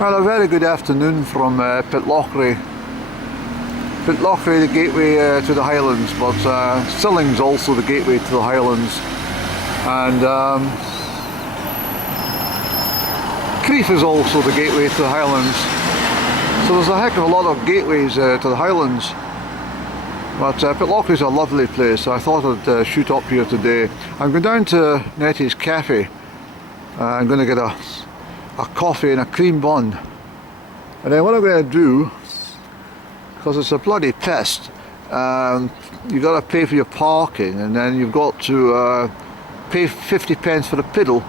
Well, a very good afternoon from Pitlochry. Pitlochry, the gateway to the Highlands, but Stilling's also the gateway to the Highlands. And Crieff is also the gateway to the Highlands. So there's a heck of a lot of gateways to the Highlands. But Pitlochry's a lovely place, so I thought I'd shoot up here today. I'm going down to Nettie's Cafe. I'm going to get a coffee and a cream bun. And then what I'm going to do, because it's a bloody pest, you've got to pay for your parking, and then you've got to pay 50 pence for a piddle,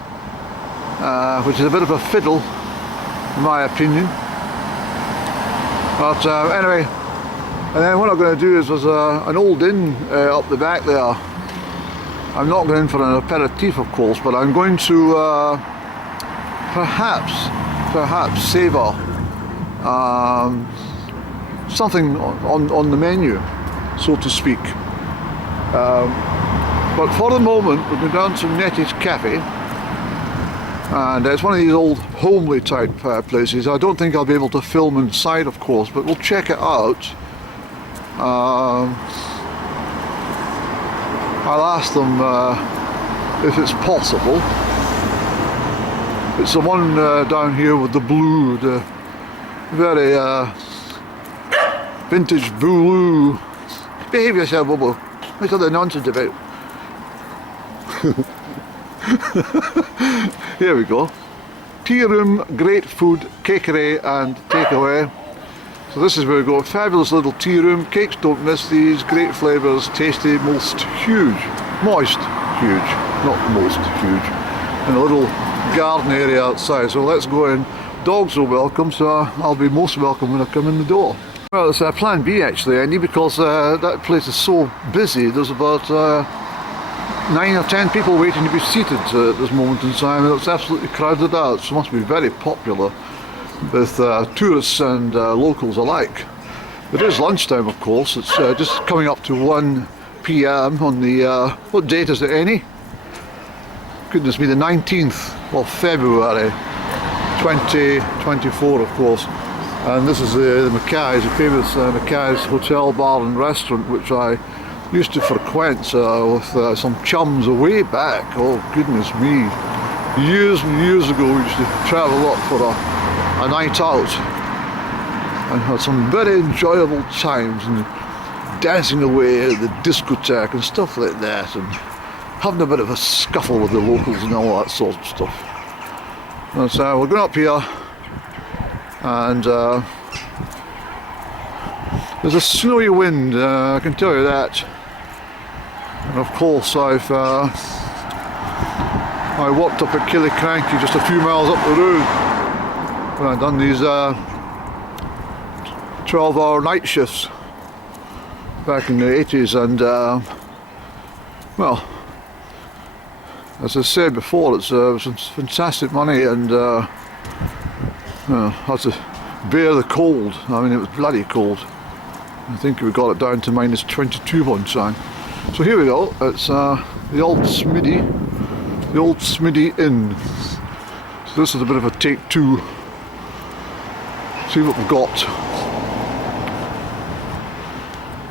which is a bit of a fiddle, in my opinion. But anyway, and then what I'm going to do is there's an old inn up the back there. I'm not going in for an aperitif, of course, but I'm going to perhaps savour something on the menu, so to speak. But for the moment, we're going down to Nettie's Cafe, and it's one of these old homely type places. I don't think I'll be able to film inside, of course, but we'll check it out. I'll ask them if it's possible. It's the one down here with the blue, the very vintage blue. Behave yourself, Bobo. What's all the nonsense about? Here we go. Tea room, great food, cakery and takeaway. So this is where we go. Fabulous little tea room. Cakes don't miss these. Great flavours, tasty, most huge. Moist, huge. Not most huge. And a little garden area outside. So let's go in. Dogs are welcome, so I'll be most welcome when I come in the door. Well, it's plan B actually, Andy, because that place is so busy. There's about 9 or 10 people waiting to be seated at this moment in time, and it's absolutely crowded out. So it must be very popular with tourists and locals alike. It is lunchtime, of course. It's just coming up to 1 p.m. on the, what date is it, Annie? Goodness me, the 19th of February 2024, of course. And this is the Mackay's, the famous Mackay's Hotel, Bar and Restaurant, which I used to frequent with some chums way back. Oh goodness me, years and years ago we used to travel up for a night out and had some very enjoyable times and dancing away at the discotheque and stuff like that, and having a bit of a scuffle with the locals and all that sort of stuff. And so we're going up here, and there's a snowy wind, I can tell you that. And of course I walked up at Killiecrankie, just a few miles up the road, when I'd done these 12-hour night shifts back in the 80s, and well, as I said before, it's fantastic money, and had to bear the cold. I mean, it was bloody cold. I think we got it down to minus 22 one time. So here we go. It's the old Smitty Inn. So this is a bit of a take two. See what we've got.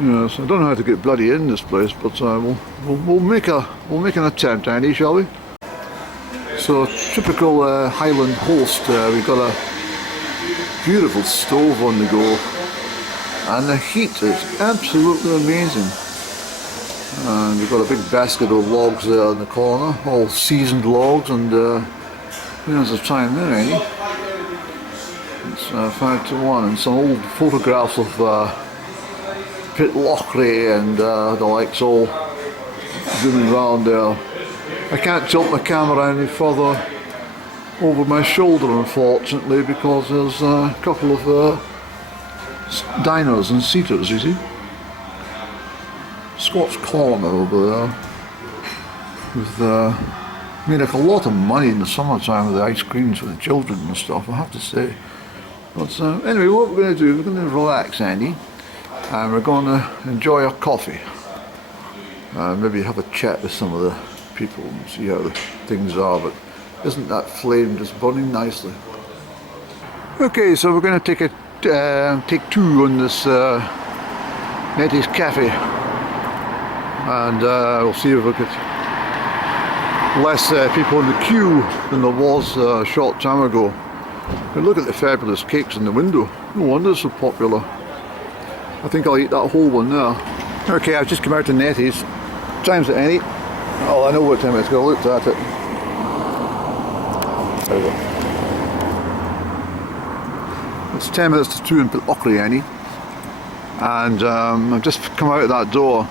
Yes, I don't know how to get bloody in this place, but we'll make an attempt, Andy, shall we? So typical Highland host. We've got a beautiful stove on the go, and the heat is absolutely amazing. And we've got a big basket of logs there in the corner, all seasoned logs, and there's the time there, Andy. It's 5 to 1, and some old photographs of Pitlochry and the likes all zooming around there. I can't tilt my camera any further over my shoulder, unfortunately, because there's a couple of diners and seaters, you see. Scott's Corner over there, with made like a lot of money in the summertime with the ice creams for the children and stuff, I have to say. But anyway, what we're going to do, we're going to relax, Andy, and we're going to enjoy our coffee. Maybe have a chat with some of the people and see how the things are, but isn't that flame just burning nicely? Okay, so we're going to take a take two on this Nettie's Cafe, and we'll see if we get less people in the queue than there was a short time ago. But look at the fabulous cakes in the window. No wonder it's so popular. I think I'll eat that whole one now. Okay, I've just come out to Nettie's. Time's at any. Oh, I know what time it is because I looked at it. There we go. It's 10 minutes to 2 in Pitlochry, Annie. And I've just come out of that door.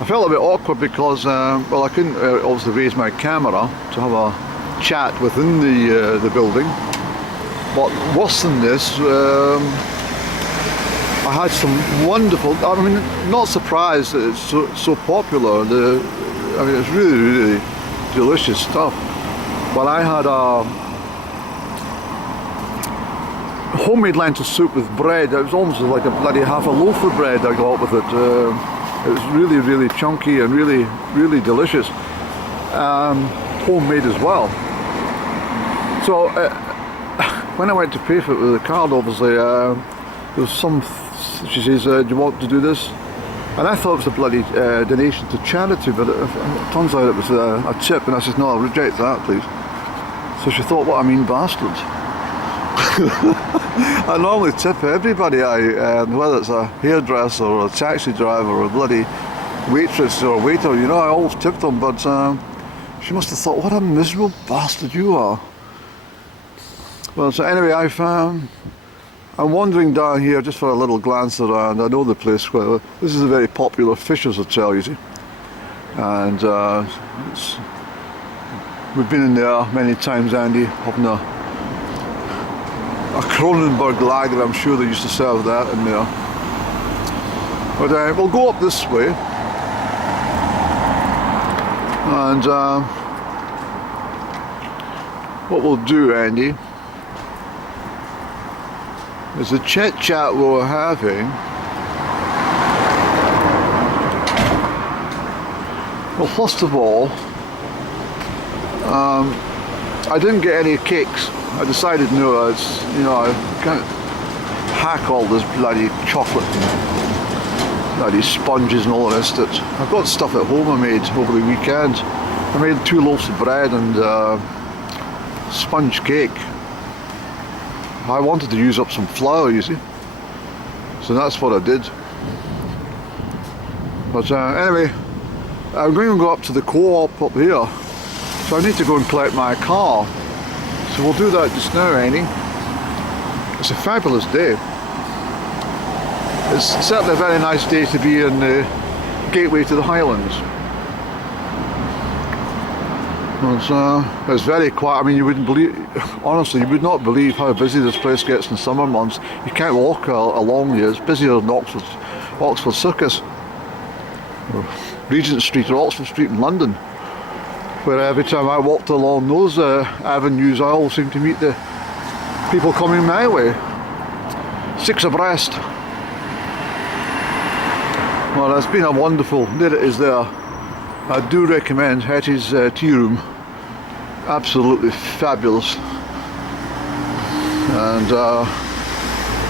I felt a bit awkward because, well, I couldn't obviously raise my camera to have a chat within the building. But worse than this, I had some wonderful, I mean, not surprised that it's so popular. I mean, it's really, really delicious stuff. But I had a homemade lentil soup with bread. It was almost like a bloody half a loaf of bread I got with it. It was really, really chunky and really, really delicious. Homemade as well. So when I went to pay for it with the card, obviously, there was some, she says, do you want to do this? And I thought it was a bloody donation to charity, but it turns out it was a tip, and I said, no, I'll reject that, please. So she thought, what a mean bastard. I normally tip everybody, whether it's a hairdresser or a taxi driver or a bloody waitress or waiter, you know, I always tip them, but she must have thought, what a miserable bastard you are. Well, so anyway, I'm wandering down here just for a little glance around. I know the place quite well. This is a very popular Fisher's Hotel, you see. And we've been in there many times, Andy, having a Kronenberg lager. I'm sure they used to serve that in there. But we'll go up this way. And what we'll do, Andy, is the chit-chat we were having. Well, first of all, I didn't get any cakes. I decided, no, it's, you know, I can't hack all this bloody chocolate and bloody sponges and all the rest of it. I've got stuff at home I made over the weekend. I made 2 loaves of bread and sponge cake. I wanted to use up some flour, you see, so that's what I did. But anyway, I'm going to go up to the co-op up here, so I need to go and collect my car. So we'll do that just now, Annie. It's a fabulous day. It's certainly a very nice day to be in the gateway to the Highlands. It's very quiet. I mean, you wouldn't believe, honestly, you would not believe how busy this place gets in the summer months. You can't walk along here. It's busier than Oxford Circus, or Regent Street or Oxford Street in London, where every time I walked along those avenues, I always seem to meet the people coming my way, 6 abreast. Well, it's been a wonderful, there it is there. I do recommend Hetty's Tea Room, absolutely fabulous. And of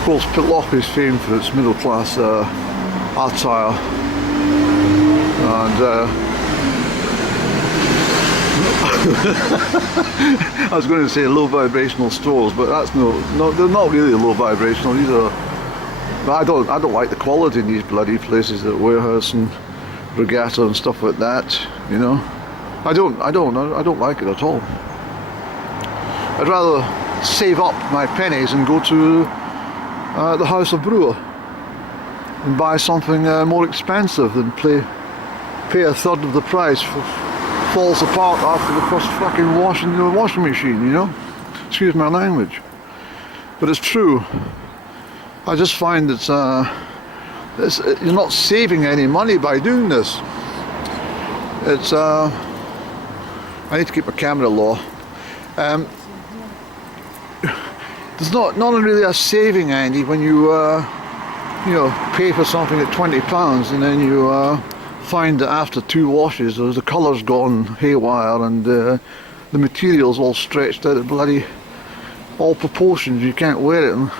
course Pitlochry is famed for its middle class attire. And I was going to say low vibrational stores, but that's no, they're not really low vibrational. These are, I don't like the quality in these bloody places at Warehouse and Regatta and stuff like that, you know. I don't like it at all. I'd rather save up my pennies and go to the House of Brewer and buy something more expensive than pay a third of the price for falls apart after the first fucking wash in the washing machine, you know. Excuse my language, but it's true. I just find it's you're not saving any money by doing this. It's I need to keep my camera low. There's not really a saving, Andy, when you you know, pay for something at £20 and then you find that after 2 washes the colour's gone haywire and the material's all stretched out at bloody all proportions, you can't wear it,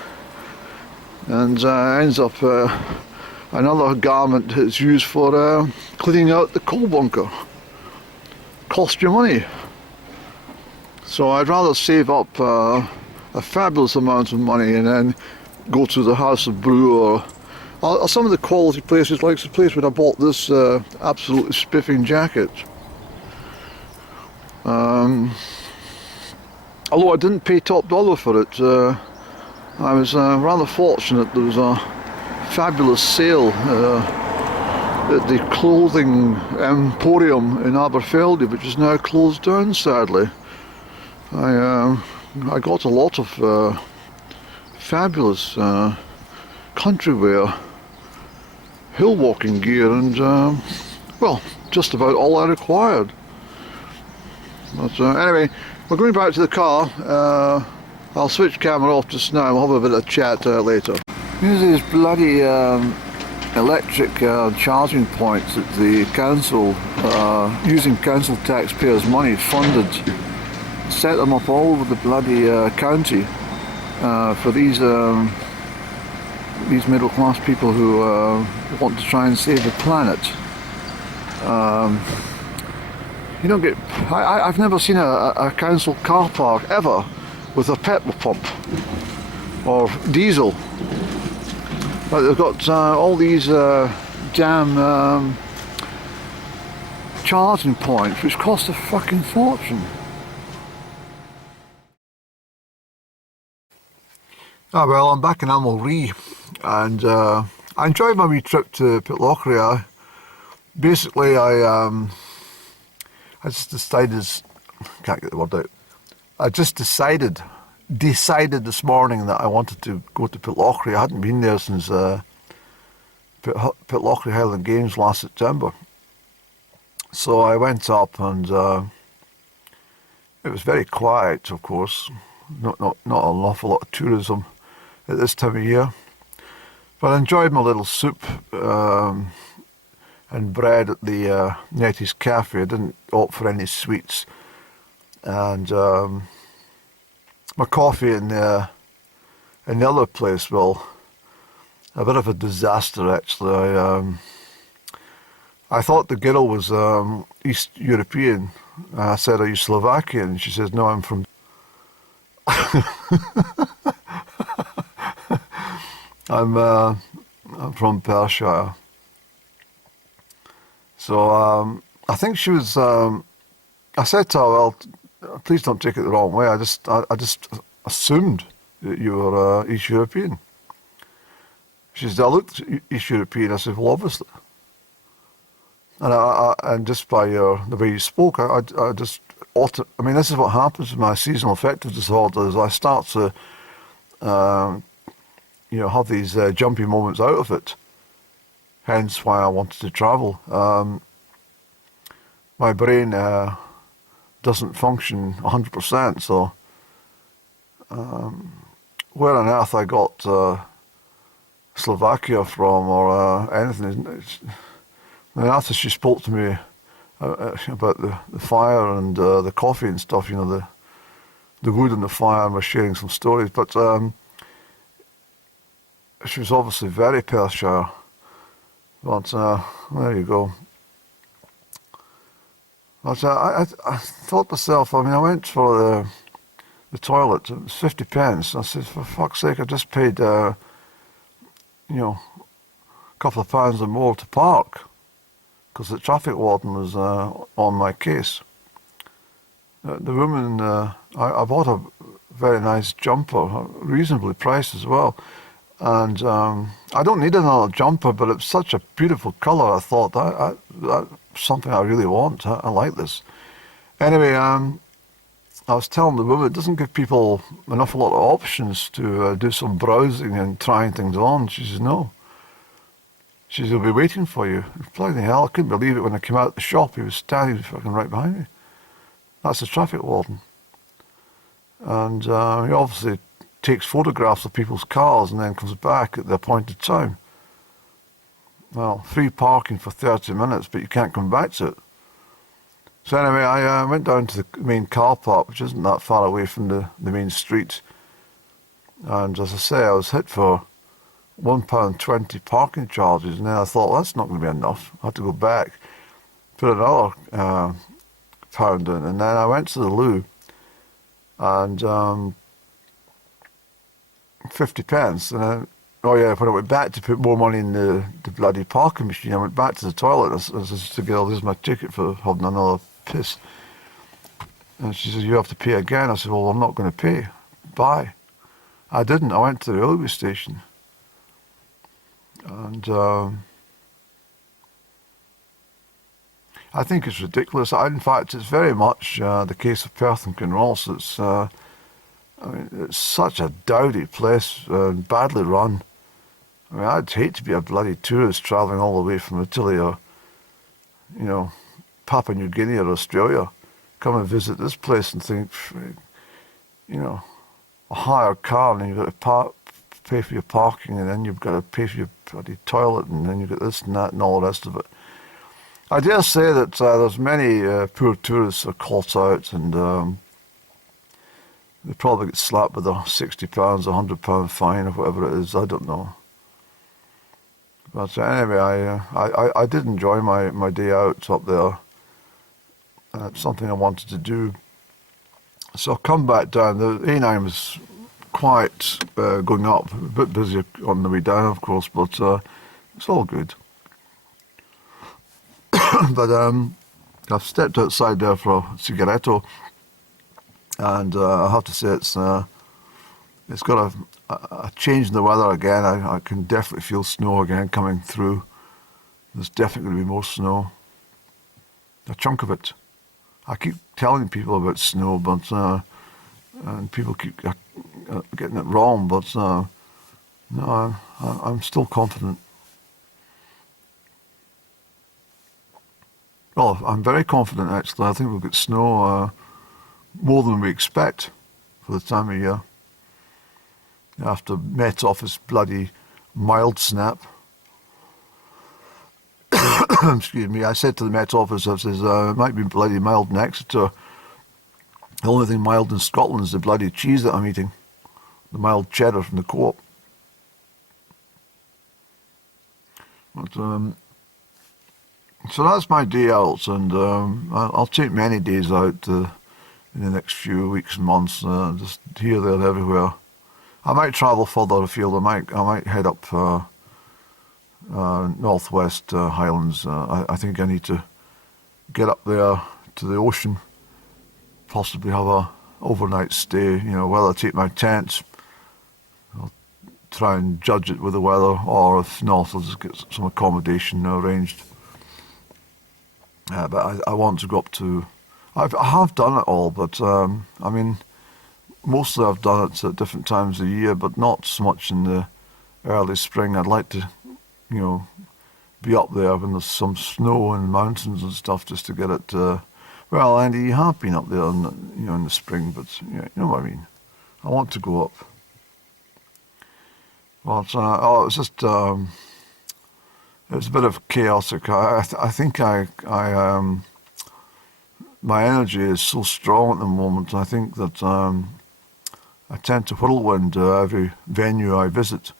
and ends up another garment that's used for cleaning out the coal bunker. Cost you money. So I'd rather save up a fabulous amount of money and then go to the House of Brew or some of the quality places, like the place where I bought this absolutely spiffing jacket. Although I didn't pay top dollar for it, I was rather fortunate. There was a fabulous sale at the clothing emporium in Aberfeldy, which is now closed down, sadly. I got a lot of fabulous country wear, hill walking gear, and well, just about all I required. But anyway, we're going back to the car. I'll switch camera off just now. We'll have a bit of chat later. Here's these bloody electric charging points that the council, using council taxpayers' money, funded. Set them up all over the bloody county for these middle class people who want to try and save the planet. You don't get. I've never seen a council car park ever with a petrol pump or diesel. But they've got all these damn charging points, which cost a fucking fortune. Ah well, I'm back in Amulree, and I enjoyed my wee trip to Pitlochry. Basically, I just decided, can't get the word out. I just decided this morning that I wanted to go to Pitlochry. I hadn't been there since Pitlochry Highland Games last September. So I went up, and it was very quiet, of course. Not an awful lot of tourism at this time of year. But I enjoyed my little soup and bread at the Nettie's Cafe. I didn't opt for any sweets. And my coffee in the other place, well, a bit of a disaster actually. I thought the girl was East European. I said, "Are you Slovakian?" And she says, "No, I'm from..." I'm from Perthshire. So I think she was. I said to her, "Well, please don't take it the wrong way. I just assumed that you were East European." She said, "I looked East European." I said, "Well, obviously." And just by the way you spoke, I just ought. I mean, this is what happens with my seasonal affective disorder. Is I start to have these jumpy moments out of it. Hence why I wanted to travel. My brain doesn't function 100%, so where on earth I got Slovakia from or anything. And after she spoke to me about the fire and the coffee and stuff, the wood and the fire, and we're sharing some stories, but she was obviously very Perthshire. But there you go. But I thought to myself, I mean, I went for the toilet. It was 50 pence. I said, for fuck's sake, I just paid, a couple of pounds or more to park, because the traffic warden was on my case. The woman, I bought a very nice jumper, reasonably priced as well. And I don't need another jumper, but it's such a beautiful colour. I thought that's something I really want. I like this. Anyway, I was telling the woman, it doesn't give people an awful lot of options to do some browsing and trying things on. She says, no. She says, they'll be waiting for you. Bloody hell, I couldn't believe it when I came out of the shop. He was standing fucking right behind me. That's the traffic warden. And he obviously takes photographs of people's cars and then comes back at the appointed time. Well, free parking for 30 minutes, but you can't come back to it. So anyway, I went down to the main car park, which isn't that far away from the main street, And as I say, I was hit for £1.20 parking charges, and then I thought, well, that's not going to be enough. I had to go back, put another pound in, and then I went to the loo, and 50 pence, and then, oh yeah, when I went back to put more money in the bloody parking machine, I went back to the toilet, and I said to the girl, this is my ticket for having another piss. And she says, you have to pay again. I said, well, I'm not going to pay. Bye. I didn't. I went to the railway station. And I think it's ridiculous. In fact, it's very much the case of Perth and Kinross. It's, I mean, it's such a dowdy place, badly run. I mean, I'd hate to be a bloody tourist travelling all the way from Italy or, you know, Papua New Guinea or Australia. Come and visit this place and think, you know, a hire car and then you've got to pay for your parking, and then you've got to pay for your bloody toilet, and then you've got this and that and all the rest of it. I dare say that there's many poor tourists are caught out, and they probably get slapped with a £60, £100 fine or whatever it is. I don't know. But anyway, I did enjoy my day out up there. It's something I wanted to do. So I'll come back down. The A9 was quite going up, a bit busy on the way down, of course, but it's all good. But I've stepped outside there for a cigaretto, and I have to say it's got a change in the weather again. I can definitely feel snow again coming through. There's definitely going to be more snow. A chunk of it. I keep telling people about snow, but and people keep getting it wrong. But no, I'm still confident. Well, I'm very confident actually. I think we'll get snow more than we expect for the time of year. After Met Office bloody mild snap. Excuse me, I said to the Met Office, I says, it might be bloody mild in Exeter. The only thing mild in Scotland is the bloody cheese that I'm eating. The mild cheddar from the co-op. But, so that's my day out, and I'll take many days out in the next few weeks and months, just here, there, and everywhere. I might travel further afield. I might head up northwest Highlands. I think I need to get up there to the ocean, possibly have a overnight stay. You know, whether I take my tent, I'll try and judge it with the weather, or if not, I'll just get some accommodation arranged. But I want to go up to. I have done it all, but I mean, mostly I've done it at different times of the year, but not so much in the early spring. I'd like to, you know, be up there when there's some snow and mountains and stuff, just to get it. Well, Andy, you have been up there, in the spring, but you know what I mean. I want to go up. Well, it was just. It was a bit of chaotic. I think my energy is so strong at the moment. I think that I tend to whirlwind every venue I visit,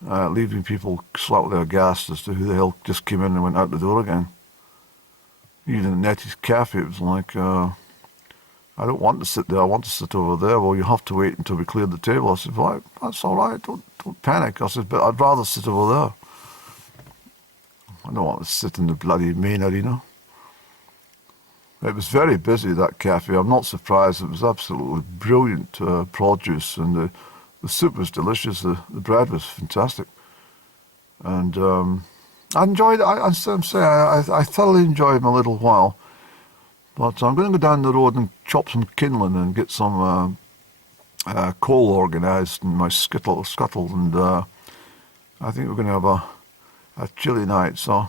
leaving people slightly aghast as to who the hell just came in and went out the door again. Even at Nettie's Cafe, it was like, I don't want to sit there, I want to sit over there. Well, you have to wait until we cleared the table. I said, well, that's all right, don't panic. I said, but I'd rather sit over there. I don't want to sit in the bloody main arena. It was very busy, that cafe. I'm not surprised. It was absolutely brilliant produce, and the soup was delicious. The bread was fantastic, and I enjoyed it. I thoroughly enjoyed my little while. But I'm going to go down the road and chop some kindling and get some coal organised in my scuttle, and I think we're going to have a chilly night, so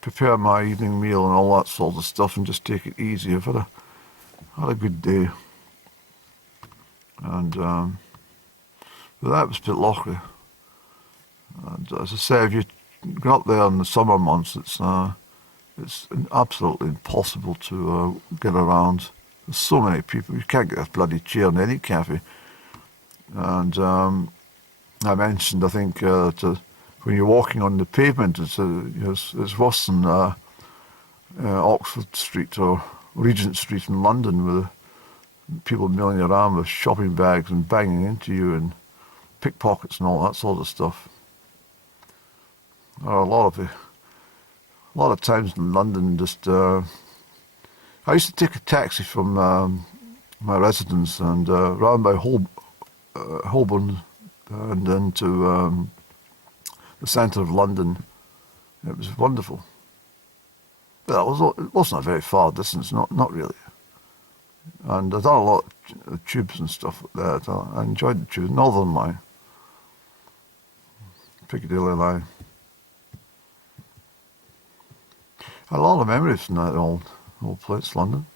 prepare my evening meal and all that sort of stuff and just take it easy. I've had a good day. And but that was Pitlochry. And as I say, if you go up there in the summer months, it's absolutely impossible to get around. There's so many people, you can't get a bloody chair in any cafe. And I mentioned, I think, when you're walking on the pavement, it's worse than Oxford Street or Regent Street in London, with people milling around with shopping bags and banging into you and pickpockets and all that sort of stuff. There are a lot of times in London. I used to take a taxi from my residence and round by Holborn and into the centre of London. It was wonderful. But it wasn't a very far distance, not really. And I've done a lot of tubes and stuff like that. I enjoyed the tubes. Northern Line, Piccadilly Line. A lot of memories from that old place, London.